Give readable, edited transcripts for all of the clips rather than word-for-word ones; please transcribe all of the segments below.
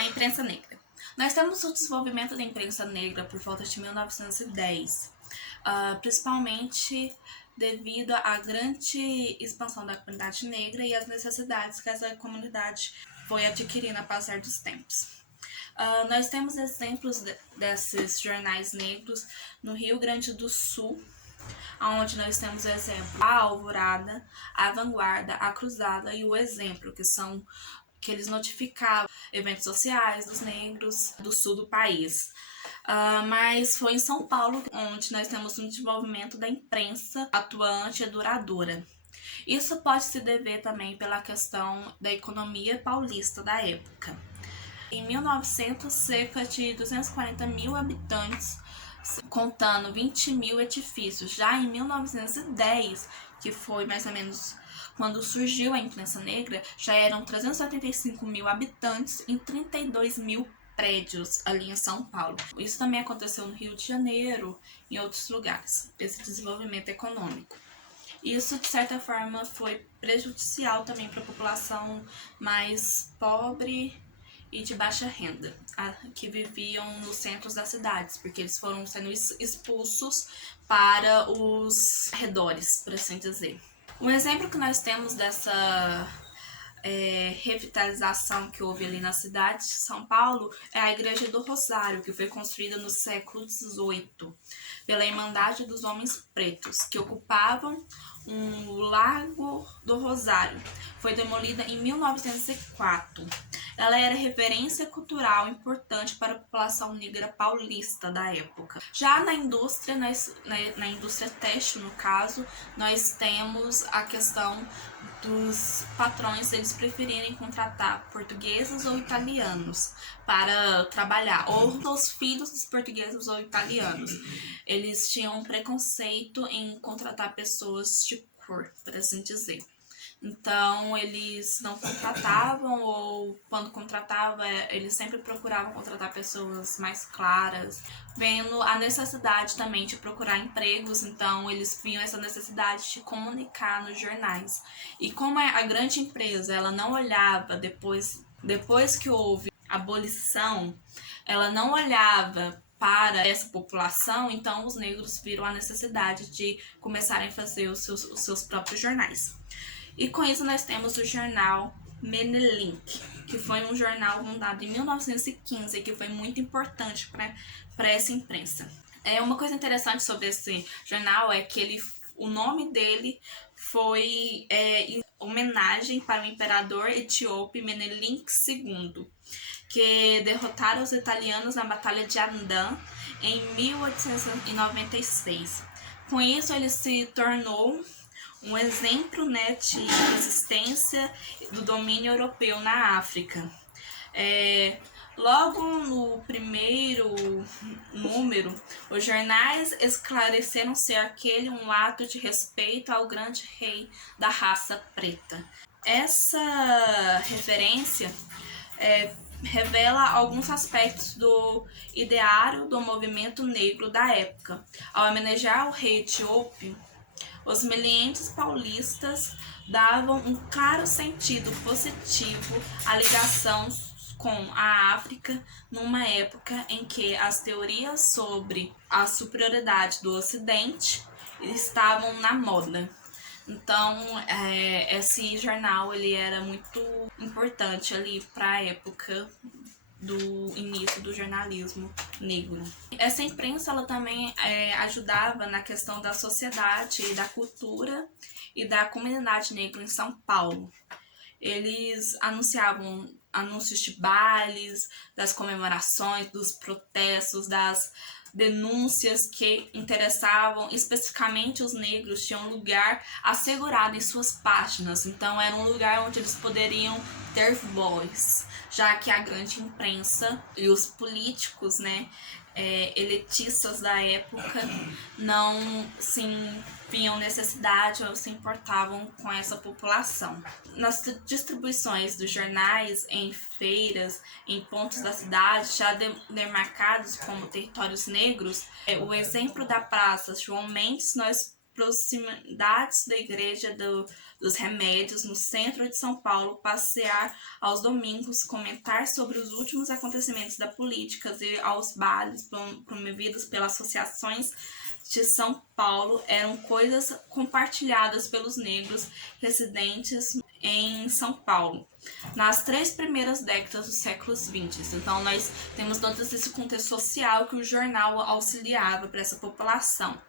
A imprensa negra. Nós temos o desenvolvimento da imprensa negra por volta de 1910, principalmente devido à grande expansão da comunidade negra e às necessidades que essa comunidade foi adquirindo ao passar dos tempos. Nós temos exemplos desses jornais negros no Rio Grande do Sul, onde nós temos o exemplo a Alvorada, a Vanguarda, a Cruzada e o Exemplo, que eles notificavam eventos sociais dos negros do sul do país. Mas foi em São Paulo onde nós temos um desenvolvimento da imprensa atuante e duradoura. Isso pode se dever também pela questão da economia paulista da época. Em 1900, cerca de 240 mil habitantes, contando 20 mil edifícios. Já em 1910, que foi mais ou menos quando surgiu a imprensa negra, já eram 385 mil habitantes em 32 mil prédios ali em São Paulo. Isso também aconteceu no Rio de Janeiro e em outros lugares, esse desenvolvimento econômico. Isso, de certa forma, foi prejudicial também para a população mais pobre e de baixa renda, que viviam nos centros das cidades, porque eles foram sendo expulsos para os arredores, por assim dizer. Um exemplo que nós temos dessa revitalização que houve ali na cidade de São Paulo é a Igreja do Rosário, que foi construída no século XVIII pela Irmandade dos Homens Pretos, que ocupavam o Largo do Rosário. Foi demolida em 1904. Ela era referência cultural importante para a população negra paulista da época. Já na indústria, na indústria têxtil, no caso, nós temos a questão dos patrões eles preferirem contratar portugueses ou italianos para trabalhar, ou os filhos dos portugueses ou italianos. Eles tinham um preconceito em contratar pessoas de cor, por assim dizer. Então, eles não contratavam, ou quando contratava, eles sempre procuravam contratar pessoas mais claras, vendo a necessidade também de procurar empregos. Então, eles viam essa necessidade de comunicar nos jornais. E como a grande empresa, ela não olhava, depois que houve a abolição, ela não olhava para essa população, então os negros viram a necessidade de começarem a fazer os seus próprios jornais. E com isso nós temos o jornal Menelink, que foi um jornal fundado em 1915, que foi muito importante para essa imprensa. Uma coisa interessante sobre esse jornal é que o nome dele foi homenagem para o imperador etíope Menelik II, que derrotaram os italianos na Batalha de Andan em 1896. Com isso, ele se tornou um exemplo, de resistência do domínio europeu na África. Logo no primeiro número, os jornais esclareceram ser aquele um ato de respeito ao grande rei da raça preta. Essa referência revela alguns aspectos do ideário do movimento negro da época. Ao homenagear o rei etíope, os meliantes paulistas davam um claro sentido positivo à ligação com a África numa época em que as teorias sobre a superioridade do Ocidente estavam na moda. Então, esse jornal ele era muito importante ali para a época do início do jornalismo negro. Essa imprensa ela também ajudava na questão da sociedade e da cultura e da comunidade negra em São Paulo. Eles anunciavam anúncios de bailes, das comemorações, dos protestos, das denúncias que interessavam especificamente os negros, tinham um lugar assegurado em suas páginas. Então era um lugar onde eles poderiam ter voz, já que a grande imprensa e os políticos, elitistas da época não se viam necessidade ou se importavam com essa população. Nas distribuições dos jornais, em feiras, em pontos da cidade, já demarcados como territórios negros, o exemplo da Praça João Mendes, nós proximidades da Igreja dos Remédios, no centro de São Paulo, passear aos domingos, comentar sobre os últimos acontecimentos da política e aos bailes promovidos pelas associações de São Paulo eram coisas compartilhadas pelos negros residentes em São Paulo nas 3 primeiras décadas do século XX. Então, nós temos todo esse contexto social que o jornal auxiliava para essa população.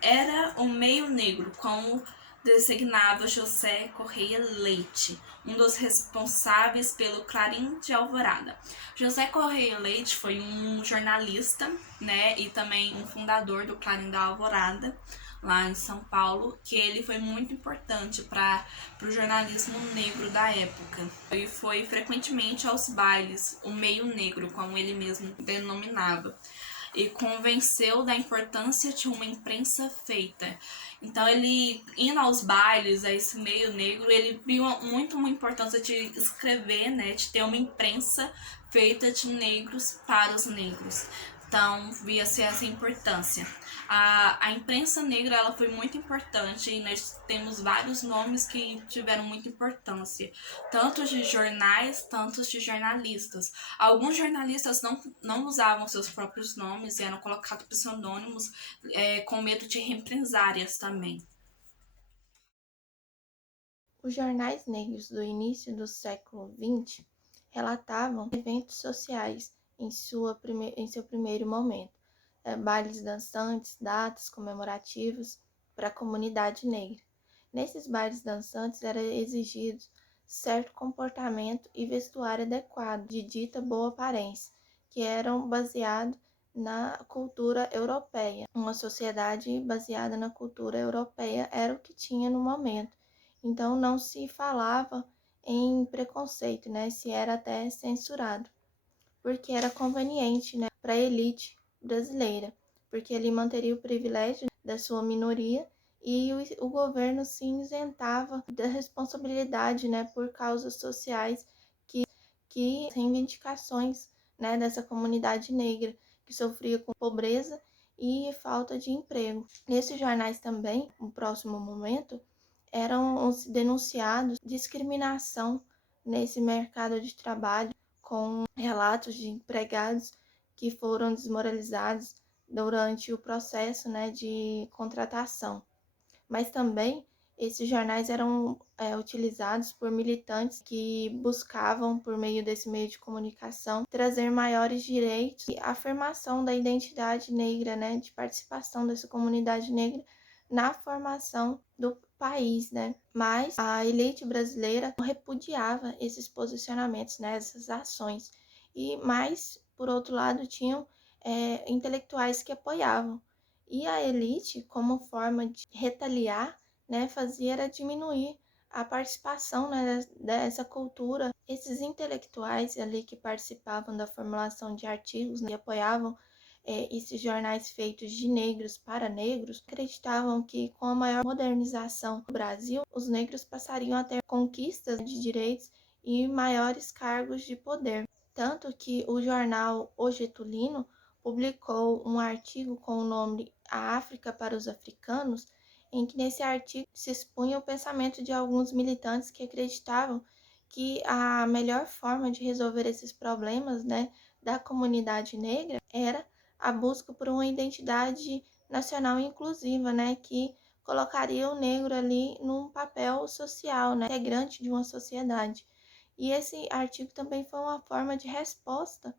Era o meio negro, como designava José Correia Leite, um dos responsáveis pelo Clarim de Alvorada. José Correia Leite foi um jornalista, né, e também um fundador do Clarim da Alvorada, lá em São Paulo, que ele foi muito importante para o jornalismo negro da época. Ele foi frequentemente aos bailes, o meio negro, como ele mesmo denominava, e convenceu da importância de uma imprensa feita. Então, ele, indo aos bailes, a esse meio negro, ele viu muito uma importância de escrever, né, de ter uma imprensa feita de negros para os negros. Então, via-se essa importância. A imprensa negra, ela foi muito importante e nós temos vários nomes que tiveram muita importância, tanto de jornais, tanto de jornalistas. Alguns jornalistas não usavam seus próprios nomes, eram colocados pseudônimos, com medo de represárias também. Os jornais negros do início do século XX relatavam eventos sociais em seu primeiro momento, bailes dançantes, datas comemorativas para a comunidade negra. Nesses bailes dançantes era exigido certo comportamento e vestuário adequado, de dita boa aparência, que eram baseados na cultura europeia. Uma sociedade baseada na cultura europeia era o que tinha no momento. Então não se falava em preconceito, né? Se era até censurado, porque era conveniente, né, para a elite brasileira, porque ele manteria o privilégio da sua minoria e o governo se isentava da responsabilidade, né, por causas sociais que reivindicações, né, dessa comunidade negra que sofria com pobreza e falta de emprego. Nesses jornais também, no próximo momento, eram denunciados discriminação nesse mercado de trabalho, com relatos de empregados que foram desmoralizados durante o processo, né, de contratação. Mas também esses jornais eram utilizados por militantes que buscavam, por meio desse meio de comunicação, trazer maiores direitos e afirmação da identidade negra, né, de participação dessa comunidade negra na formação do país, né? Mas a elite brasileira repudiava esses posicionamentos, né, essas ações. E mais, por outro lado, tinham intelectuais que apoiavam. E a elite, como forma de retaliar, né, fazia era diminuir a participação, né, dessa cultura. Esses intelectuais ali que participavam da formulação de artigos, né, e apoiavam esses jornais feitos de negros para negros, acreditavam que com a maior modernização do Brasil, os negros passariam a ter conquistas de direitos e maiores cargos de poder. Tanto que o jornal O Getulino publicou um artigo com o nome A África para os Africanos, em que nesse artigo se expunha o pensamento de alguns militantes que acreditavam que a melhor forma de resolver esses problemas, né, da comunidade negra era a busca por uma identidade nacional inclusiva, né, que colocaria o negro ali num papel social, né, integrante de uma sociedade. E esse artigo também foi uma forma de resposta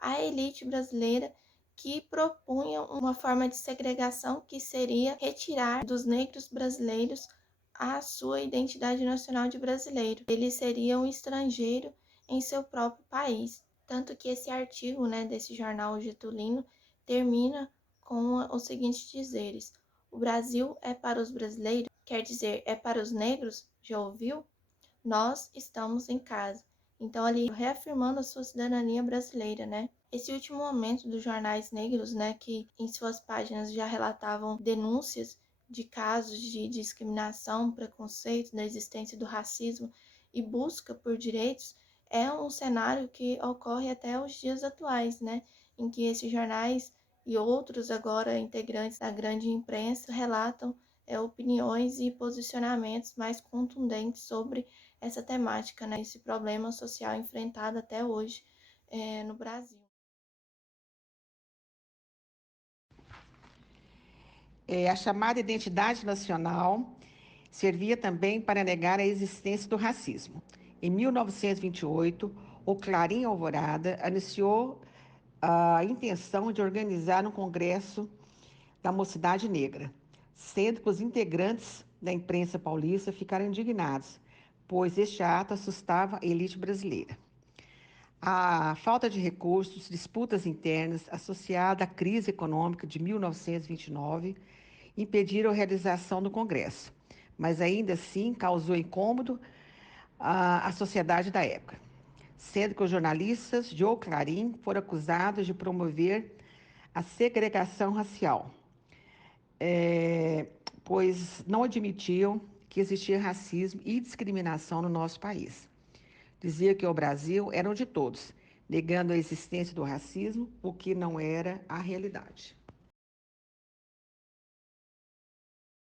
à elite brasileira que propunha uma forma de segregação que seria retirar dos negros brasileiros a sua identidade nacional de brasileiro. Ele seria um estrangeiro em seu próprio país. Tanto que esse artigo, né, desse jornal Getulino termina com os seguintes dizeres: o Brasil é para os brasileiros, quer dizer, é para os negros, já ouviu? Nós estamos em casa. Então, ali, reafirmando a sua cidadania brasileira, né? Esse último momento dos jornais negros, né, que em suas páginas já relatavam denúncias de casos de discriminação, preconceito, da existência do racismo e busca por direitos, é um cenário que ocorre até os dias atuais, né, em que esses jornais e outros agora integrantes da grande imprensa relatam opiniões e posicionamentos mais contundentes sobre essa temática, né, esse problema social enfrentado até hoje no Brasil. A chamada identidade nacional servia também para negar a existência do racismo. Em 1928, o Clarim Alvorada anunciou a intenção de organizar um congresso da Mocidade Negra, sendo que os integrantes da imprensa paulista ficaram indignados, pois este ato assustava a elite brasileira. A falta de recursos, disputas internas associada à crise econômica de 1929 impediram a realização do Congresso, mas ainda assim causou incômodo à sociedade da época, sendo que os jornalistas de O Clarim foram acusados de promover a segregação racial, pois não admitiam que existia racismo e discriminação no nosso país. Dizia que o Brasil era um de todos, negando a existência do racismo, o que não era a realidade.